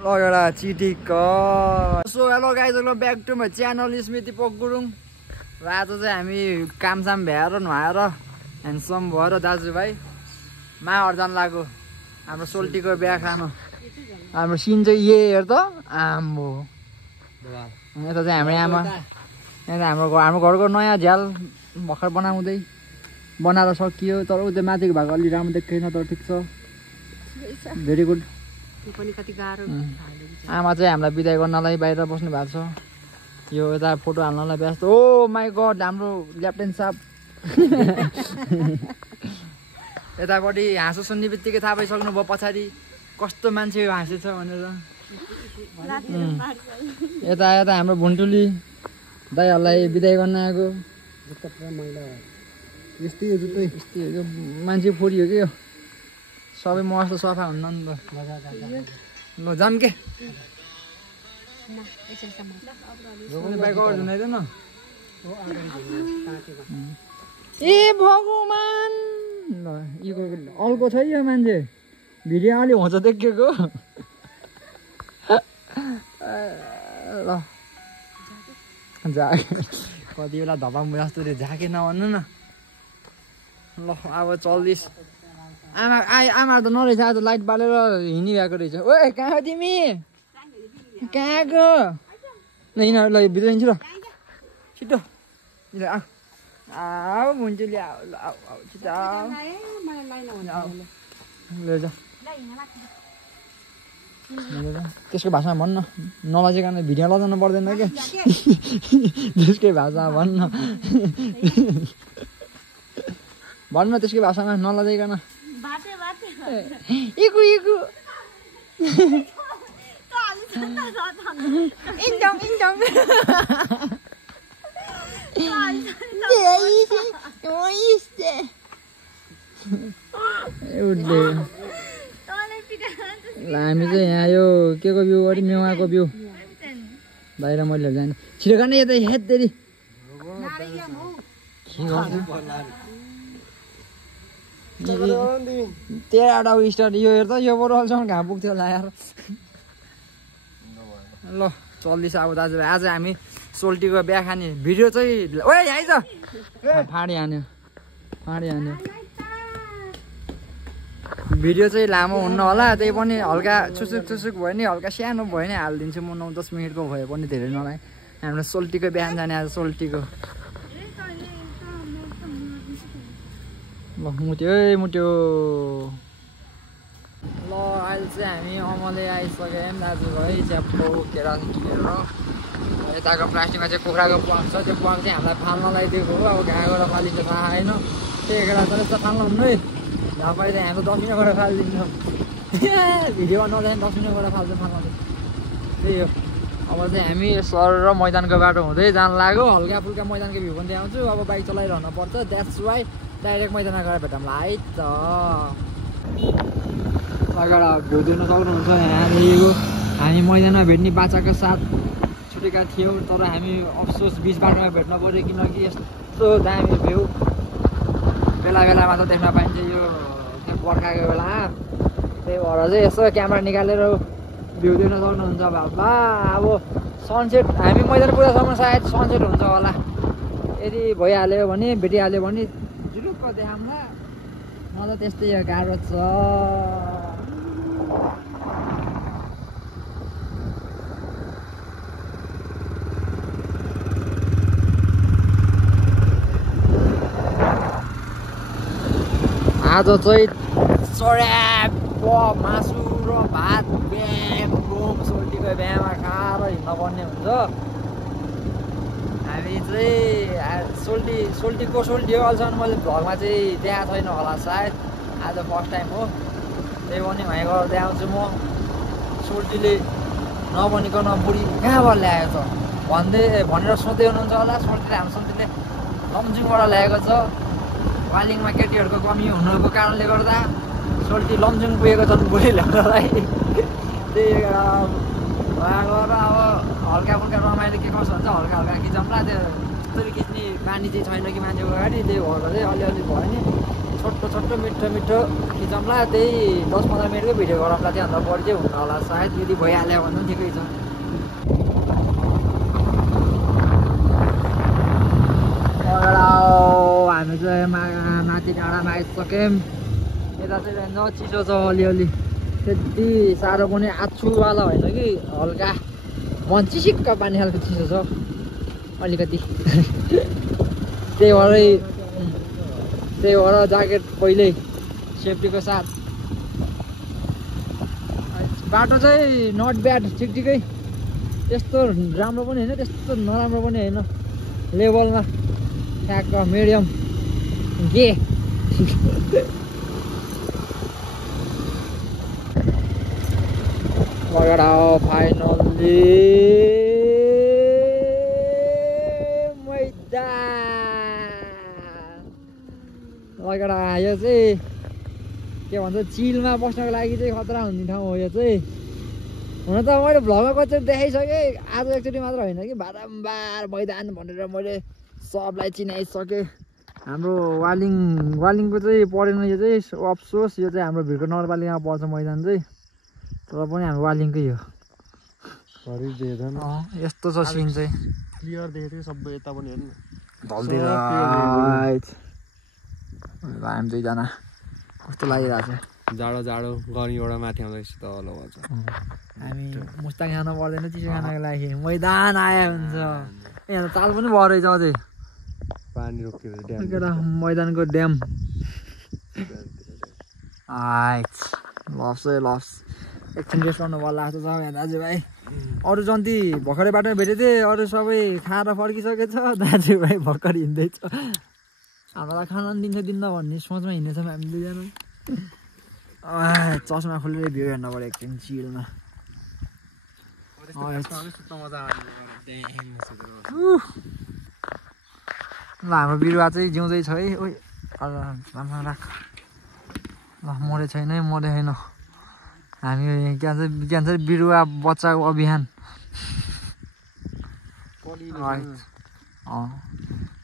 एउटा चिटिक्क so hello guys welcome back to my channel Smriti Pok Gurung र आज चाहिँ हामी कामसाम भ्याएर नुहाएर ह्यान्डसम भएर दाजुभाइ माहर जान लाग्यो हाम्रो सोल्टीको बिहा खानु हाम्रो सिन चाहिँ यही हेर त आम्बो यता चाहिँ हाम्रो आमा यता हाम्रो घरको नयाँ झ्याल भर्खर बनाएर सकियो तर उता माथिको भाग अलि राम्रो देख्दैन तर ठिक छ भेरी गुड आमा चाहिँ हामीलाई बिदाई गर्नलाई बाहिर बस्नु भएको छ यो यता फोटो हाल्नलाई व्यस्त ओ माई गड हाम्रो ल्याप्टेन साहब यतापट्टि हाँसो सुन्ने बित्तिकै थाहा पाइसक्नु भयो पछाडि कस्तो मान्छे हाँसेछ भनेर यता यता हाम्रो भुन्टुली दाइहरूलाई बिदाई गर्न आएको यस्तै मान्छे फोरियो कि यो सबै मस्त सफा हुन्न नि त ल जाम के बाइक हुँदैन ए भगवान ल यो अल्को छ यो मान्छे भिडियो अलि होच देखेको ल कति बेला धपाम जस्तो झाके नभन्नु न ल अब चल्दिस आमाहरू त नरहेछ आज लाइट बालेर हिँडिरहेको रहेछ ओए कहाँ हो तिमी कहाँ गयो ल यिनीहरू ल भित्र हिँड्छु ल छिटो आऊ हुन्छ ल आऊ छिटो ल त्यसको भाषामा भन्न नलजिकन भिडियो लजाउनु पर्दैन क्या त्यसकै भाषामा भन्न त्यसकै भाषामा नलजाइकन इकु इकु इंदong इंदong हामी चाहिँ यहाँ यो के को बिउ गरी मेवाको बिउ बाहिर मैले जाने छिटो गर्ने यता हेद देरी तेह्रवटा स्टार यो हेर त यो बरु अहिलेसम्म घाम पुग्थ्यो होला यार ल चल्दैछ अब दाजुभाइ आज हामी सोल्टीको बिहा खाने भिडियो चाहिँ ओए आइज फाँडी हान्यो भिडियो चाहिँ लामो हुन्न होला त्यही पनि हल्का चुसुक भयो नि हल्का सानो भयो नि हालिदिन्छु म 9-10 मिनटको भयो पनि धेरै नलाइ हाम्रो सोल्टीको बिहान जाने आज सोल्टीको ल मुट्यो ल अहिले चाहिँ हामी अमले आइसक्यौँ दाजुभाइ च्याप्पो केरा किनेर यताको प्लास्टिकमा चाहिँ कुखुराको प्वाङ छ त्यो प्वाङ चाहिँ हामीलाई फाल्नलाई दिएको हो अब घाँबाट फालिन्छ थाहा छैन त्यही केरा तर यस्तो फाल्नु हुनु है घाँ पाइ चाहिँ हामी 10 मिनटबाट फालिदिन्छौँ भिडियोमा नजाने 10 मिनटबाट फाल्छौँ फाल्नु त्यही हो अब चाहिँ हामी सर र मैदानको बाटो हुँदै जान लाग्यो हल्का फुल्का मैदानको भ्यू पनि देखाउँछु अब बाइक चलाइरहनु पर्छ द्याट्स वाइ डाइरेक्ट मैदानमा गएर भेटौँला है त अगाडि भ्यू दिनु सक्नुहुन्छ यहाँ देखेको हामी मैदानमा भेट्ने बाचाको साथ छुटेका थियौँ तर हामी अफसोस बिच बाटोमा भेट्न पऱ्यो किनकि यस्तो दामी भ्यू बेला बेलामा त देख्न पाइन्छ यो बर्खाको बेला त्यही भएर चाहिँ यसो क्यामेरा निकालेर भ्यू दिन सक्नुहुन्छ बाबा अब सनसेट हामी मैदान पुग्दासम्म सायद सनसेट हुन्छ होला यदि भइहाल्यो भने भेटिहाल्यो भने जुरुक्क देखाउँला म त त्यस्तै गाह्रो छ आज चाहिँ चड्याप मासु र भात ब्याम गोम सोल्टीको बिहामा खाएर हिँड्नुपर्ने हुन्छ हामी चाहिँ सोल्टी हो अहिलेसम्म मैले भ्लगमा चाहिँ देखाएको छैन होला सायद आज फर्स्ट टाइम हो त्यही पनि भाइ गरेर देखाउँछु म सोल्टीले नबनिकन बुढी कहाँबाट ल्याएको छ भनेर सोध्दै हुनुहुन्छ होला सोल्टीले हाम्रो सोल्टीले लमजुङबाट ल्याएको छ वालिङमा केटीहरूको कमी हुनुको कारणले गर्दा सोल्टी लमजुङ पुगेको छन् बुढी ल्याउनलाई त्यही गरेर अब हल्का फुल्का रमाइलो के कसो हुन्छ हल्का खिचौँला त्यो त्यस्तरी खिच्ने बानी चाहिँ छैन कि मान्छेको अगाडि त्यही भएर चाहिँ अलिअलि भयो नि छोटो छोटो मिठो मिठो खिचौँला त्यही 10-15 मिनटको भिडियो गरौँला त्योभन्दा बढी चाहिँ हुन्न होला सायद यदि भइहाल्यो भने ठिकै छ हामी चाहिँ माथि डाँडामा आइसक्यौँ यता चाहिँ रहेछ चिसो छ अलिअलि त्यति साह्रो पनि आछुवाला होइन कि हल्का मन चिसिक्क पानी खालको चिसो छ अलिकति त्यही भएर ज्याकेट पहिल्यै सेफ्टीको साथ बाटो चाहिँ नट ब्याड ठिकै त्यस्तो राम्रो पनि होइन त्यस्तो नराम्रो पनि होइन लेभलमा ठ्याक्क मिडियम के लगेर फाइनल्ली लगेर यो चाहिँ के भन्छ चिलमा बस्नको लागि चाहिँ खतरा हुने ठाउँ हो यो चाहिँ हुन त मैले भ्लगमा कतिचोटि देखाइसकेँ आज एकचोटि मात्र होइन कि बारम्बार मैदान भनेर मैले सबलाई चिनाइसकेँ हाम्रो वालिङको चाहिँ परेन यो चाहिँ अफसोस यो चाहिँ हाम्रो भिरको नगरपालिकामा पर्छ मैदान चाहिँ तर पनि हाम्रो वालिङकै हो यस्तो छ सिन चाहिँ क्लियर देखेको थियो सबै यता पनि हेर्नु हामी दुईजना कस्तो लागिरहेको छ जाडो गनीबाट माथि आउँदैछ त ल भन्छ हामी मुस्ताङ खानु पर्दैन चिसो खानको लागि मैदान आए हुन्छ यहाँ त ताल पनि भयो रहेछ अझै पानी रोकियो मैदानको ड्याम लस एकछिन रेस्ट गर्नु पर्ला जस्तो छ यहाँ दाजुभाइ अरू जन्ती भर्खरै बाटोमा भेटेको थिएँ अरू सबै खाएर फर्किसकेछ दाजुभाइ भर्खर हिँड्दैछ हामीलाई खाना पनि दिन्छ भन्ने सोचमा हिँड्नेछौँ हामी दुईजना चस्मा खोलेर भ्यू हेर्नु पऱ्यो एकछिन चिलमा ल हाम्रो बिरुवा चाहिँ जिउँदै छ है ओइ राम्रो राख ल मरे छैन है मरे छैन हामी के भन्छ बिरुवा बच्चाको अभियान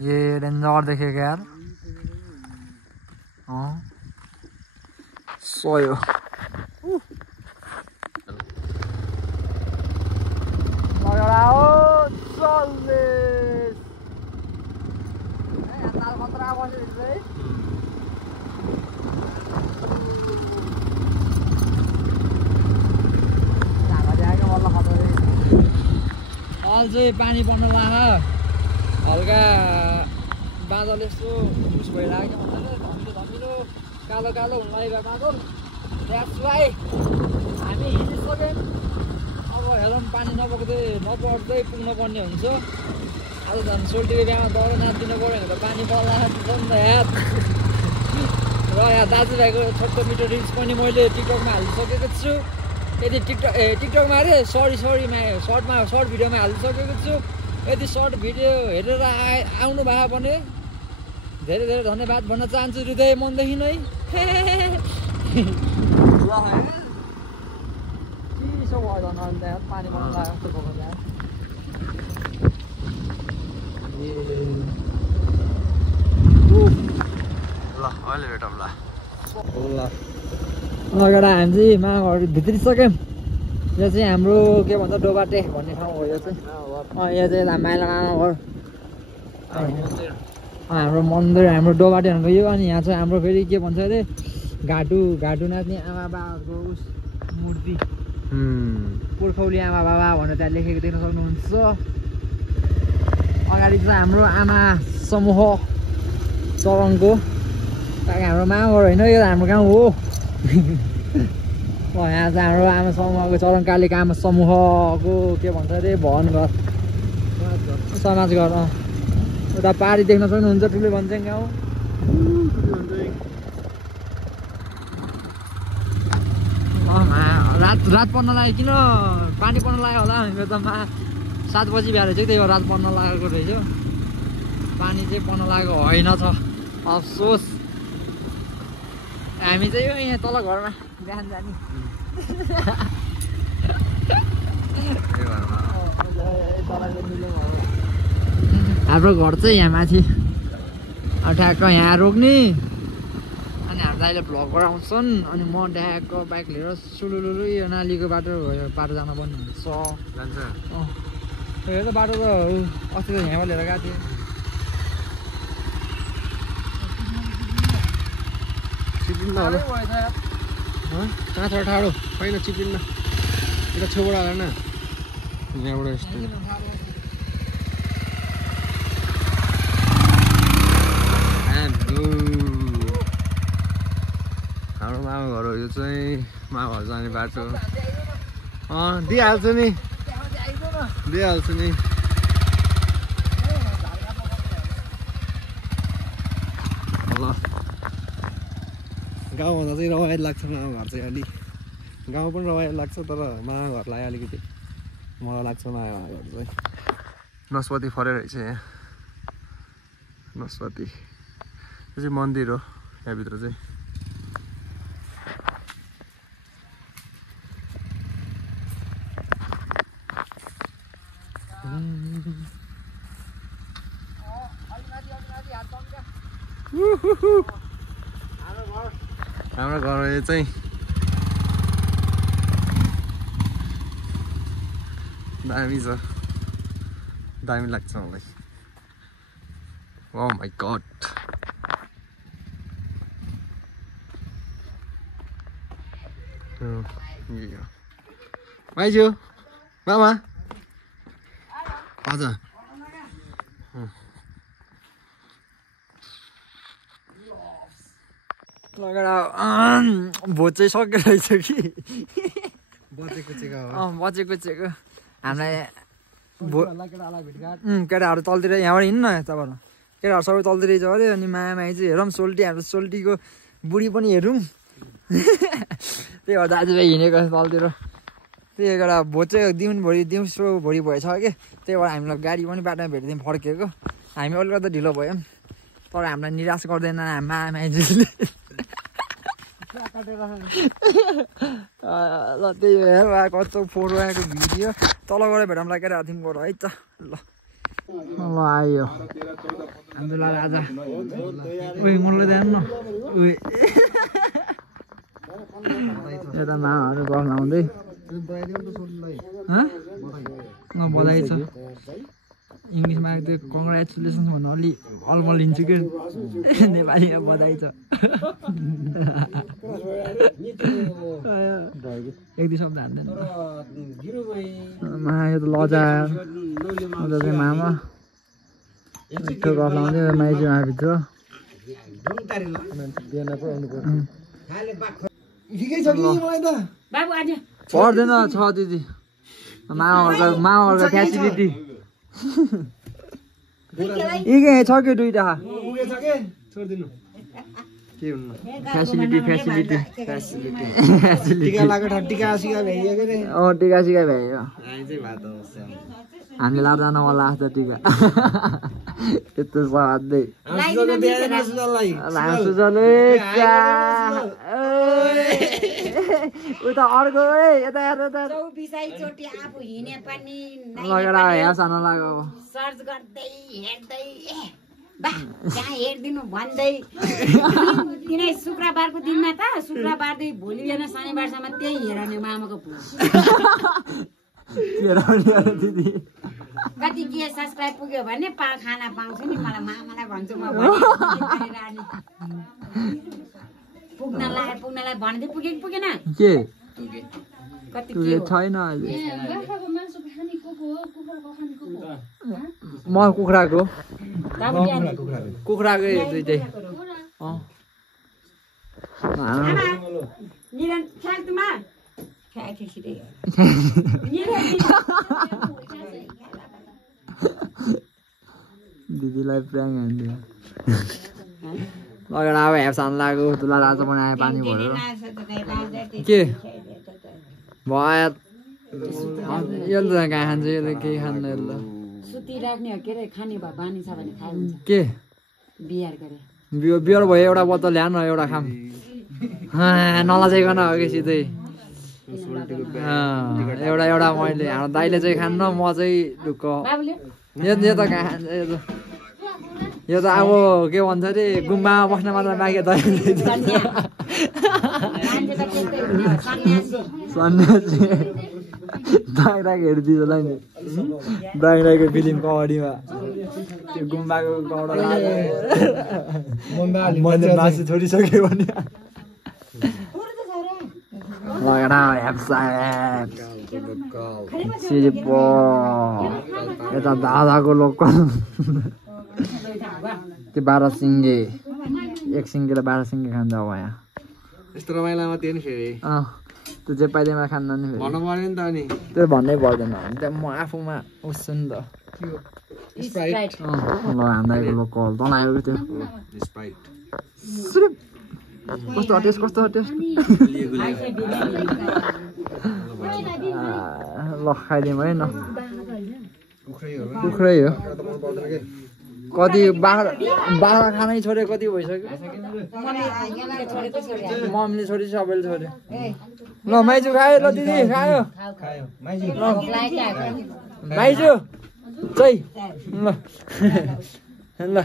ये डेन्जर देखेको यार सोयो चाहिँ पानी पर्न लाग्यो हल्का बादल यस्तो उस भइरहेको धमिलो कालो हुन लागेको बादल द्याट्स वाइ हामी हिँडिसक्यौँ अब हेरौँ पानी नपर्दै पुग्न पर्ने हुन्छ आज झन् सोल्टीको बिहामा दौड नाचिदिनु पऱ्यो भने त पानी पर्ला नि त याद र यहाँ दाजुभाइको छोटो मिठो रिल्स पनि मैले टिकटकमा हालिसकेको छु यदि टिकटकमा अरे सर्ट भिडियोमा हालिसकेको छु यदि सर्ट भिडियो हेरेर आउनु भयो भने धेरै धेरै धन्यवाद भन्न चाहन्छु हृदय मनदेखि नै चिसो भयो झन् अन्त पानी पर्न लाग्यो जस्तो भएको ल अहिले भेटौँ ल लगेर हामी चाहिँ माघहरू भित्रिसक्यौँ यो चाहिँ हाम्रो के भन्छ डोबाटे भन्ने ठाउँ हो यो चाहिँ यो चाहिँ माइला आमा घर हाम्रो मन्दिर हाम्रो डोबाटे भनेको यो अनि यहाँ चाहिँ हाम्रो फेरि के भन्छ अरे घाटु नाच्ने आमा बाबाहरूको उस मूर्ति पुर्खौली आमा बाबा भनेर त्यहाँ लेखेको देख्न सक्नुहुन्छ अगाडि चाहिँ हाम्रो आमा समूह चरङको ताकि हाम्रो मामा घर होइन यो हाम्रो गाउँ हो यहाँ चाहिँ हाम्रो आमा समूहको चरण कालिका आमा समूहको के भन्छ अरे भवन घर समाज घर एउटा पहाडी देख्न सक्नुहुन्छ ठुलो भन्छन् गाउँ रात पर्न लाग्यो किन पानी पर्न लाग्यो होला हामीको त 7 बजी भ्याएर चाहिँ त्यही हो रात पर्न लागेको रहेछ पानी चाहिँ पर्न लागेको होइन छ अफसोस हामी चाहिँ यो यहाँ तल घरमा बिहान जाने हाम्रो घर चाहिँ यहाँ माथि ठ्याक्क यहाँ रोक्ने दाइले भ्लग गराउँछन् अनि म ड्यागको बाइक लिएर सुलुलुलु यो नालीको बाटो जान पर्ने हुन्छ जान्छ यो त बाटो त अस्ति त यहाँबाट लिएर गएको थिएँ चिप्लिन्न होला कहाँ छ ठाडो होइन चिप्लिन्न यता छेउबाट हालेन यहाँबाट यस्तो हाम्रो मामा घर हो यो चाहिँ मामा घर जाने बाटो दिइहाल्छु नि ल गाउँभन्दा चाहिँ रमाइलो लाग्छ मामा घर चाहिँ अलिक गाउँ पनि रमाइलो लाग्छ तर मामा घरलाई अलिकति मलाई लाग्छ मामा घर चाहिँ नस्पति फरेर रहेछ यहाँ नस्पति यो चाहिँ मन्दिर हो यहाँभित्र चाहिँ हाम्रो घर यो चाहिँ दामी छ दामी लाग्छ मलाई Oh my god. Yeah. Maiju, Mama. हजुर लगेर भोज चाहिँ सक्यो रहेछ कि बचेको चाहिँ बचेको चेको हामीलाई केटाहरू तलतिर यहाँबाट हिँड्नु न यताबाट केटाहरू सबै तलतिर झऱ्यो अनि मामाई चाहिँ हेरौँ सोल्टी हाम्रो सोल्टीको बुढी पनि हेरौँ त्यही भएर दाजुभाइ हिँडेको तलतिर त्यही एउटा भोज चाहिँ दिउँसो भोलि भएछ कि त्यही भएर हामीलाई गाडी पनि बाटोमा भेटिदिउँ फर्केको हामी अलिकति ढिलो भयो तर हामीलाई निराश गर्दैन मामाइजीले ल त्यही हेर कस्तो फोटो आएको भिडियो तल गएर भेटौँला केटा थिम गर है त ल ल आयो हाम्रो राजा उयो मलाई ध्यान न उयो यता माहरू गफ लाउँदै बधाई छ इङ्ग्लिसमा त्यो कङ्ग्रेचुलेसन्स भन्नु अलि अलमल लिन्छु कि नेपालीमा बधाई छ एक दुई शब्द हान्दैन मा यो त लजा चाहिँ मामा त्यो गफ लाउँदै माइजी माभित्र पर्दैन छ दिदी मामाहरूको फेसिलिटी यी छ कि दुइटा फेसिलिटी टिका सिका भ्यायो हामीले लाएर जान मन लाग्छ टिका यस्तो स्वादै उता अर्को यता लगेर हेर्न लाग्यो सर्च गर्दै हेर्दै त्यहाँ हेरिदिनु भन्दै किन शुक्रबारको दिनमा त शुक्रबारदेखि भोलि बिहान शनिबारसम्म त्यही हेर्ने मामाको भोज दिदी कति के सब्सक्राइब पुग्यो भने खाना पाउँछु नि मलाई मामालाई भन्छु म पुग्नलाई भन्दै पुगेन के कति छैन म कुखुराको दुइटै दिदीलाई प्र्याङ हान्दियो लगेर अब हेप्सान लाग्यो तुला राजा पनि आयो पानी भऱ्यो के भयो यसले त कहाँ खान्छ यसले केही खान्न यसले सुतिराख्ने के अरे खाने भए बानी छ भने खाए हुन्छ के बिहार गरे बियर भयो एउटा बोतल ल्याउन एउटा खाम नलजाइकन हो कि सिधै एउटा मैले हाम्रो दाइले चाहिँ खान्न म चाहिँ ढुक्क यो त कहाँ खान्छ यो त अब के भन्छ अरे गुम्बामा बस्न मात्र बाँकी सन्यासी दाइराको हेरिदिँदैलाई नि दाइराको फिल्म कबड्डीमा त्यो गुम्बाको कपडा मैले मासु छोडिसक्यो भने यता दादाको लोकल त्यो 12 सिङ्गे एक सिङ्गेले 12 सिङ्गे खान्छ अब यहाँ यस्तो रमाइलोमा त्यो नि फेरि त्यो जे पाइदिएमा खान्न नि भन्नु पर्यो नि त अनि त्यो भन्नै पर्दैन त्यहाँ म आफूमा उस्छु नि त स्प्राइट ल हामीलाई लोकल तनाएको त्यो स्प्राइट कस्तो टेस्ट ल खाइदिउँ है न कुखुरै हो कति बाख्रा खानै छोड्यो कति भइसक्यो मम्मीले छोड्यो सबैले छोड्यो ल माइजू खायो ल दिदी खायो माइजू चाहिँ ल ल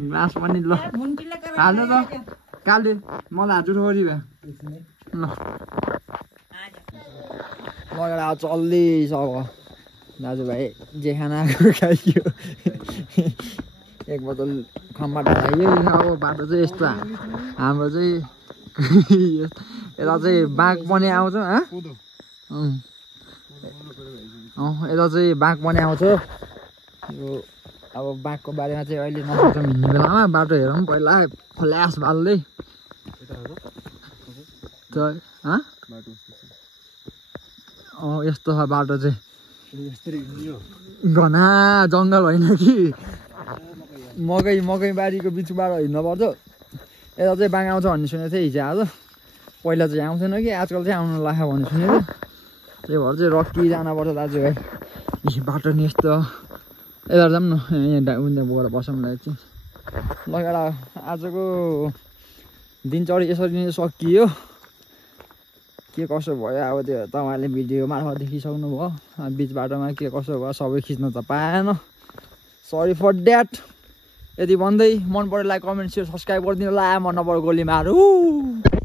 मास पनि ल हाल्नु त काले मलाई हात छोरी भए ल लगेर अब चल्दैछ दाजुभाइ जे खाना खाइयो एक बोतल खम्बा ढाल्यो अब बाटो चाहिँ यस्तो हाम्रो चाहिँ यता चाहिँ बाघ पनि आउँछ यता चाहिँ बाघ पनि आउँछ यो अब बाघको बारेमा चाहिँ अहिले नसक्छौँ हिँड्ने बेलामा बाटो हेरौँ पहिला फ्ल्यास बाल्दै यस्तो छ बाटो चाहिँ घना जङ्गल होइन कि मकै बारीको बिचबाट हिँड्नुपर्छ यता चाहिँ बाघ आउँछ भन्ने सुनेको थिएँ हिजो आज पहिला चाहिँ आउँथेन कि आजकल चाहिँ आउनु लाग्यो भन्ने सुनेको त्यही भएर चाहिँ रक्की जानुपर्छ दाजुभाइ बाटो नि यस्तो यता जाऊँ न यहाँ उनीहरू गएर बसौँ लागेको चाहिँ लगेर आजको दिनचर्या यसरी नै सकियो के कसो भयो अब त्यो तपाईँहरूले भिडियो मार्फत देखिसक्नु भयो बिच बाटोमा के कसो भयो सबै खिच्न त पाएन सरी फर द्याट यति भन्दै मन पऱ्यो लाइक कमेन्ट सेयर सब्सक्राइब गरिदिनु ला मन नपऱ्यो गोली मारौँ।